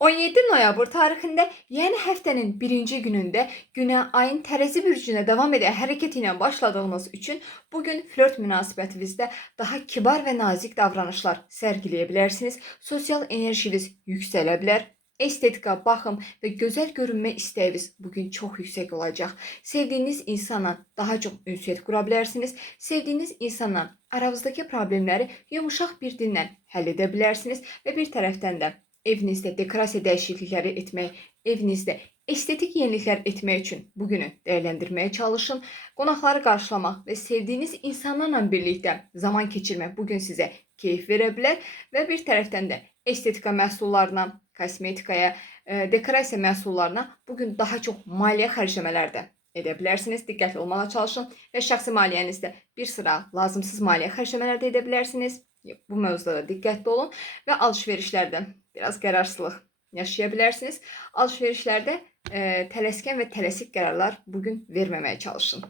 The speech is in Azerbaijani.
17 noyabr tarixində, yəni həftənin birinci günündə günə ayın tərəzi bürcünə davam edən hərəkəti ilə başladığınız üçün bugün flört münasibətinizdə daha kibar və nazik davranışlar sərgiləyə bilərsiniz. Sosial enerjiniz yüksələ bilər. Estetika, baxım və gözəl görünmə istəyiniz bugün çox yüksək olacaq. Sevdiyiniz insanla daha çox ünsiyyət qura bilərsiniz. Sevdiyiniz insanla aranızdakı problemləri yumuşaq bir dillə həll edə bilərsiniz və bir tərəfdən də evinizdə dekorasiya dəyişiklikləri etmək, evinizdə estetik yeniliklər etmək üçün bugünü dəyərləndirməyə çalışın. Qonaqları qarşılamaq və sevdiyiniz insanlarla birlikdə zaman keçirmək bugün sizə keyif verə bilər və bir tərəfdən də estetika məhsullarına, kosmetikaya, dekorasiya məhsullarına bugün daha çox maliyyə xərcləmələr də edə bilərsiniz. Diqqətli olmağa çalışın və şəxsi maliyyənizdə bir sıra lazımsız maliyyə xərcləmələr də edə bilərsiniz. Bu mövzuda da diqqətli olun və alış-verişlərdə biraz qərarsızlıq yaşaya bilərsiniz. Alış-verişlərdə tələskən və tələsik qərarlar bugün verməməyə çalışın.